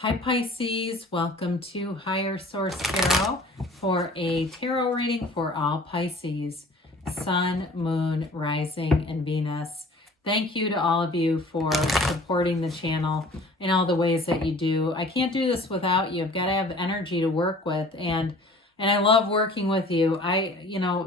Hi Pisces, welcome to Higher Source Tarot for a tarot reading for all Pisces, Sun, Moon, Rising, and Venus. Thank you to all of you for supporting the channel in all the ways that you do. I can't do this without you. I've got to have energy to work with, and I love working with you.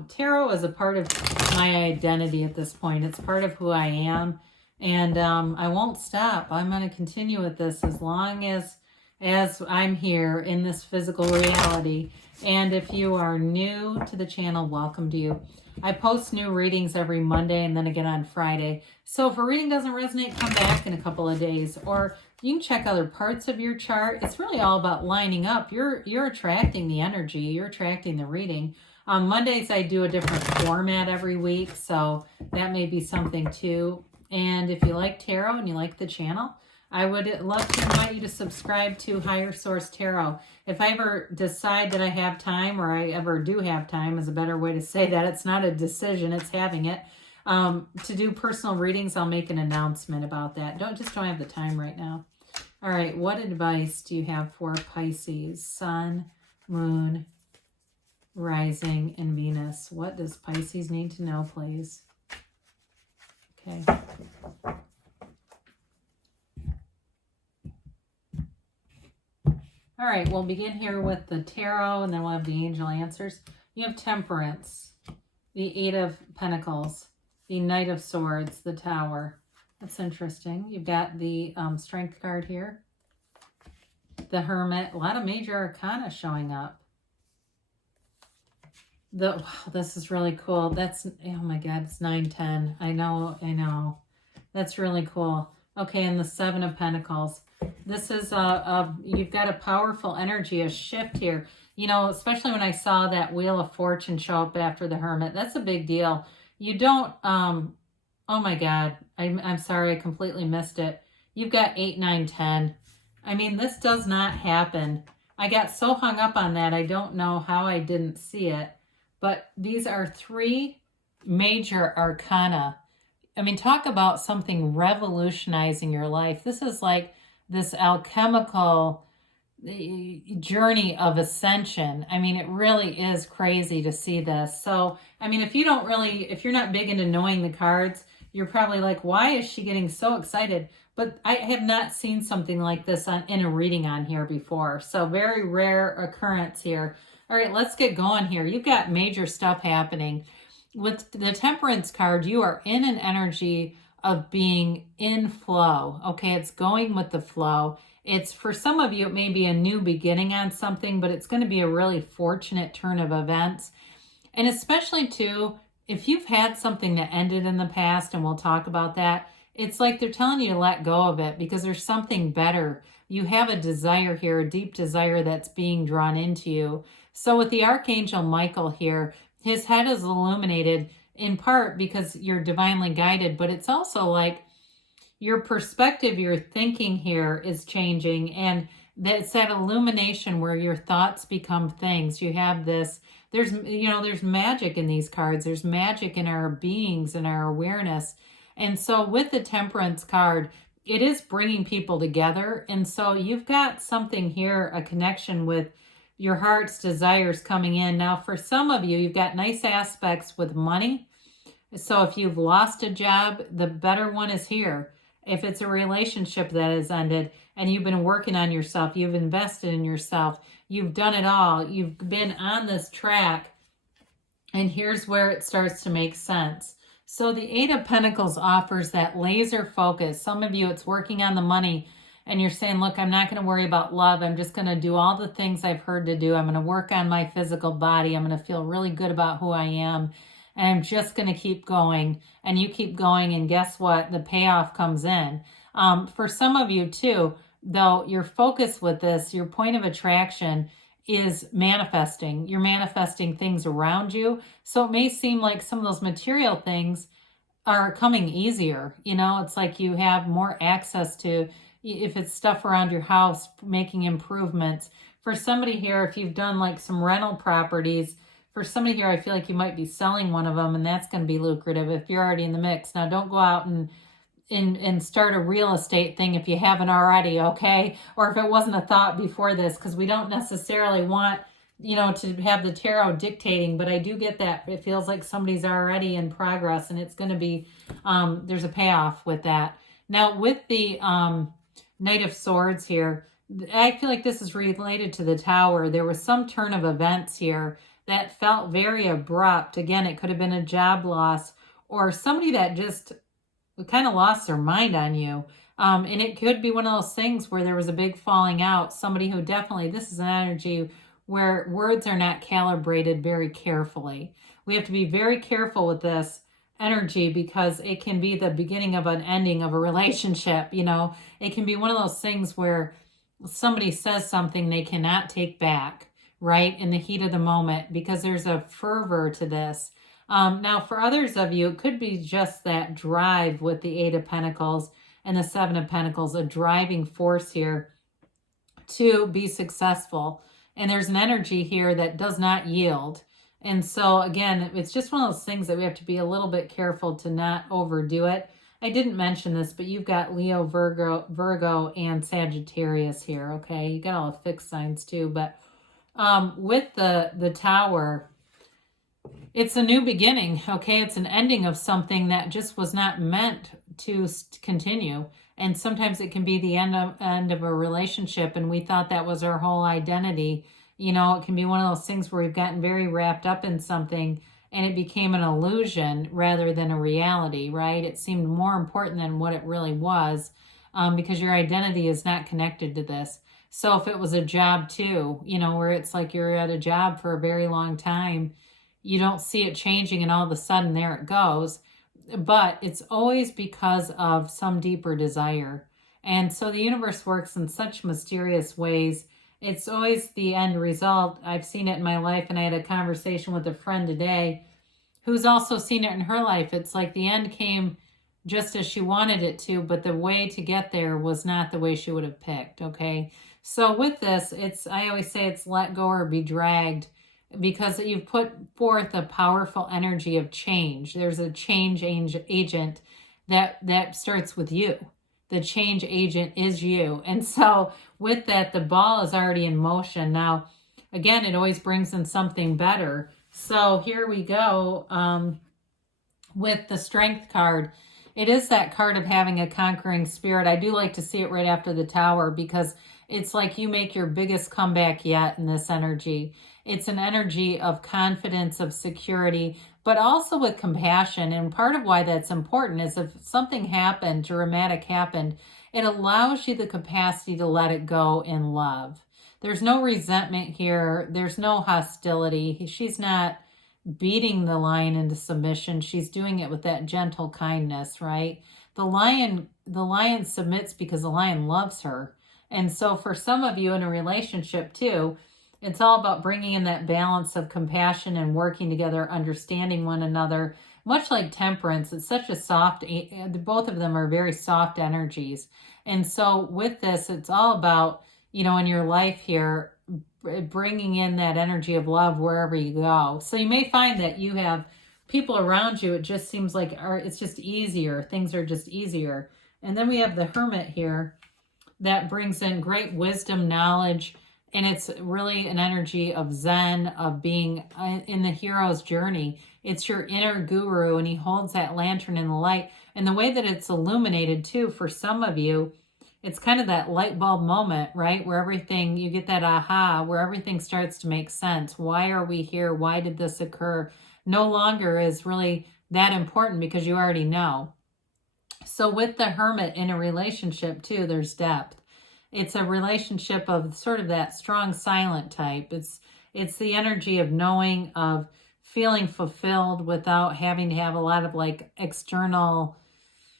Tarot is a part of my identity at this point. It's part of who I am, and I won't stop. I'm going to continue with this as long as I'm here in this physical reality. And if you are new to the channel, welcome to you. I post new readings every Monday and then again on Friday. So if a reading doesn't resonate, come back in a couple of days. Or you can check other parts of your chart. It's really all about lining up. You're attracting the energy. You're attracting the reading. On Mondays, I do a different format every week. So that may be something too. And if you like tarot and you like the channel, I would love to invite you to subscribe to Higher Source Tarot. If I ever decide that I have time, or I ever do have time is a better way to say that. It's not a decision, it's having it. To do personal readings, I'll make an announcement about that. Don't have the time right now. All right, what advice do you have for Pisces? Sun, Moon, Rising, and Venus. What does Pisces need to know, please? Okay. All right, we'll begin here with the tarot, and then we'll have the angel answers. You have Temperance, the Eight of Pentacles, the Knight of Swords, the Tower. That's interesting. You've got the Strength card here, the Hermit. A lot of major arcana showing up. Wow, this is really cool. That's, oh my God, it's 9-10. I know. That's really cool. Okay, and the Seven of Pentacles. This is you've got a powerful energy, a shift here. You know, especially when I saw that Wheel of Fortune show up after the Hermit. That's a big deal. You don't, oh my God, I'm sorry, I completely missed it. You've got 8, 9, 10. I mean, this does not happen. I got so hung up on that, I don't know how I didn't see it. But these are 3 major arcana. I mean, talk about something revolutionizing your life. This is like this alchemical journey of ascension. I mean, it really is crazy to see this. So, I mean, if you're not big into knowing the cards, you're probably like, why is she getting so excited? But I have not seen something like this in a reading on here before. So very rare occurrence here. All right, let's get going here. You've got major stuff happening. With the Temperance card, you are in an energy of being in flow. Okay, it's going with the flow. It's, for some of you, it may be a new beginning on something, but it's going to be a really fortunate turn of events. And especially too, if you've had something that ended in the past, and we'll talk about that, it's like they're telling you to let go of it because there's something better. You have a desire here, a deep desire that's being drawn into you. So with the Archangel Michael here, his head is illuminated in part because you're divinely guided, but it's also like your perspective, your thinking here is changing, and it's that illumination where your thoughts become things. You have this, there's magic in these cards. There's magic in our beings and our awareness. And so with the Temperance card, it is bringing people together. And so you've got something here, a connection with your heart's desires coming in. Now, for some of you, you've got nice aspects with money. So if you've lost a job, the better one is here. If it's a relationship that has ended and you've been working on yourself, you've invested in yourself, you've done it all, you've been on this track, and here's where it starts to make sense. So the Eight of Pentacles offers that laser focus. Some of you, it's working on the money, and you're saying, look, I'm not going to worry about love. I'm just going to do all the things I've heard to do. I'm going to work on my physical body. I'm going to feel really good about who I am. And I'm just going to keep going. And you keep going, and guess what? The payoff comes in. For some of you too, though, your focus with this, your point of attraction is manifesting. You're manifesting things around you. So it may seem like some of those material things are coming easier. You know, it's like you have more access to, if it's stuff around your house, making improvements. For somebody here, if you've done like some rental properties, for somebody here, I feel like you might be selling one of them, and that's going to be lucrative if you're already in the mix. Now, don't go out and and start a real estate thing if you haven't already, okay? Or if it wasn't a thought before this, because we don't necessarily want, to have the tarot dictating, but I do get that it feels like somebody's already in progress, and it's going to be, there's a payoff with that. Now, with the Knight of Swords here, I feel like this is related to the Tower. There was some turn of events here that felt very abrupt. Again, it could have been a job loss or somebody that just kind of lost their mind on you. And it could be one of those things where there was a big falling out. Somebody who definitely, this is an energy where words are not calibrated very carefully. We have to be very careful with this energy because it can be the beginning of an ending of a relationship. It can be one of those things where somebody says something they cannot take back, right, in the heat of the moment, because there's a fervor to this. Now, for others of you, it could be just that drive with the Eight of Pentacles and the Seven of Pentacles, a driving force here to be successful. And there's an energy here that does not yield. And so, again, it's just one of those things that we have to be a little bit careful to not overdo it. I didn't mention this, but you've got Leo, Virgo, and Sagittarius here, okay? You got all the fixed signs too, but with the Tower, it's a new beginning, okay? It's an ending of something that just was not meant to continue. And sometimes it can be the end of a relationship, and we thought that was our whole identity. It can be one of those things where we've gotten very wrapped up in something and it became an illusion rather than a reality, right? It seemed more important than what it really was, because your identity is not connected to this. So if it was a job too, where it's like you're at a job for a very long time, you don't see it changing and all of a sudden there it goes. But it's always because of some deeper desire. And so the universe works in such mysterious ways. It's always the end result. I've seen it in my life, and I had a conversation with a friend today who's also seen it in her life. It's like the end came just as she wanted it to, but the way to get there was not the way she would have picked, okay? So with this, I always say it's let go or be dragged, because you've put forth a powerful energy of change. There's a change agent that starts with you. The change agent is you. And so with that, the ball is already in motion. Now, again, it always brings in something better. So here we go with the Strength card. It is that card of having a conquering spirit. I do like to see it right after the Tower, because it's like you make your biggest comeback yet in this energy. It's an energy of confidence, of security, but also with compassion. And part of why that's important is if something happened, dramatic happened, it allows you the capacity to let it go in love. There's no resentment here. There's no hostility. She's not beating the lion into submission. She's doing it with that gentle kindness, right? The lion submits because the lion loves her. And so for some of you in a relationship too, it's all about bringing in that balance of compassion and working together, understanding one another. Much like Temperance, it's such a soft, both of them are very soft energies. And so with this, it's all about, in your life here, bringing in that energy of love wherever you go. So you may find that you have people around you, it just seems like it's just easier. Things are just easier. And then we have the Hermit here that brings in great wisdom, knowledge, and it's really an energy of Zen, of being in the hero's journey. It's your inner guru, and he holds that lantern in the light. And the way that it's illuminated too, for some of you, it's kind of that light bulb moment, right? Where everything, you get that aha, where everything starts to make sense. Why are we here? Why did this occur? No longer is really that important because you already know. So with the Hermit in a relationship too, there's depth. It's a relationship of sort of that strong silent type. It's the energy of knowing, of feeling fulfilled without having to have a lot of like external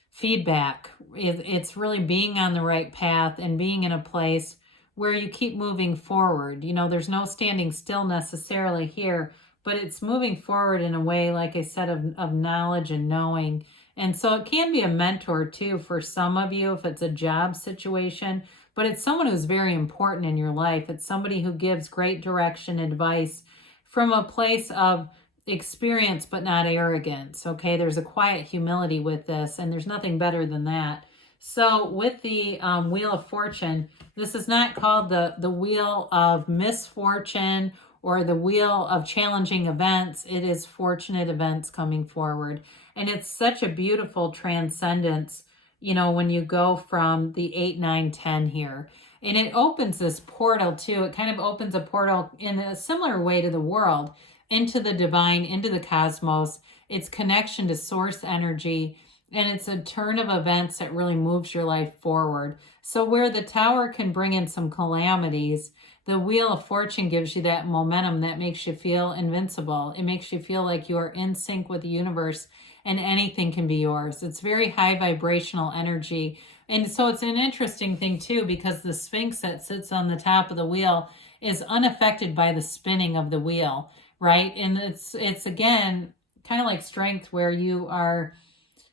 feedback. It's really being on the right path and being in a place where you keep moving forward. There's no standing still necessarily here, but it's moving forward in a way, like I said, of knowledge and knowing. And so it can be a mentor too for some of you if it's a job situation, but it's someone who's very important in your life. It's somebody who gives great direction, advice from a place of experience, but not arrogance. Okay, there's a quiet humility with this, and there's nothing better than that. So with the Wheel of Fortune, this is not called the Wheel of Misfortune or the Wheel of Challenging Events. It is fortunate events coming forward. And it's such a beautiful transcendence, you know, when you go from the 8, 9, 10 here. And it opens this portal too. It kind of opens a portal in a similar way to the world, into the divine, into the cosmos. It's connection to source energy. And it's a turn of events that really moves your life forward. So where the Tower can bring in some calamities, the Wheel of Fortune gives you that momentum that makes you feel invincible. It makes you feel like you are in sync with the universe and anything can be yours. It's very high vibrational energy. And so it's an interesting thing too, because the Sphinx that sits on the top of the wheel is unaffected by the spinning of the wheel, right? And it's again, kind of like strength, where you are,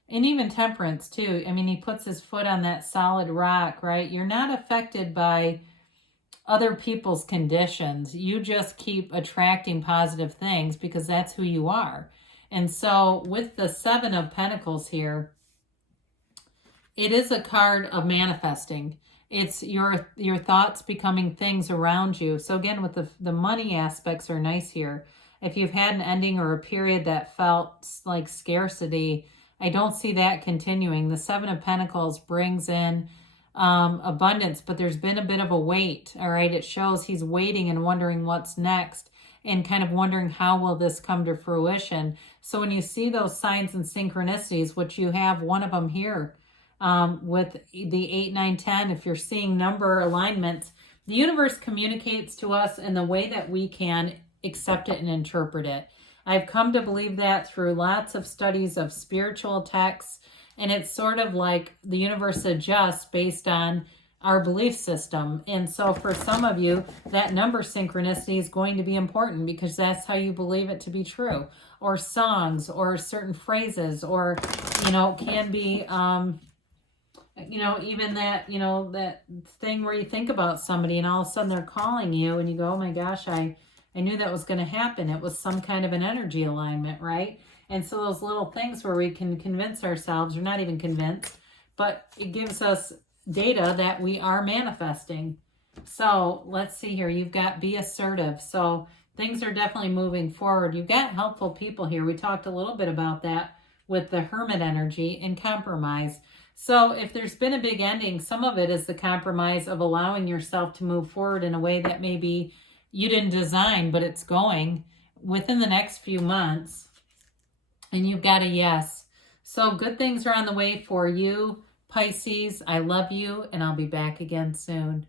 and even Temperance too. I mean, he puts his foot on that solid rock, right? You're not affected by other people's conditions. You just keep attracting positive things because that's who you are. And so with the Seven of Pentacles here, it is a card of manifesting. It's your thoughts becoming things around you. So again, with the money aspects are nice here. If you've had an ending or a period that felt like scarcity, I don't see that continuing. The Seven of Pentacles brings in abundance, but there's been a bit of a wait. All right. It shows he's waiting and wondering what's next, and kind of wondering how will this come to fruition. So when you see those signs and synchronicities, which you have one of them here with the 8, 9, 10, if you're seeing number alignments, the universe communicates to us in the way that we can accept it and interpret it. I've come to believe that through lots of studies of spiritual texts, and it's sort of like the universe adjusts based on our belief system. And so for some of you, that number synchronicity is going to be important because that's how you believe it to be true. Or songs, or certain phrases, or, you know, can be, you know, even that, you know, that thing where you think about somebody and all of a sudden they're calling you and you go, oh my gosh, I knew that was going to happen. It was some kind of an energy alignment, right? And so those little things where we can convince ourselves, or not even convince, but it gives us data that we are manifesting. So let's see here. You've got be assertive. So things are definitely moving forward. You've got helpful people here. We talked a little bit about that with the Hermit energy and compromise. So if there's been a big ending, some of it is the compromise of allowing yourself to move forward in a way that maybe you didn't design, but it's going within the next few months. And you've got a yes. So good things are on the way for you, Pisces. I love you, and I'll be back again soon.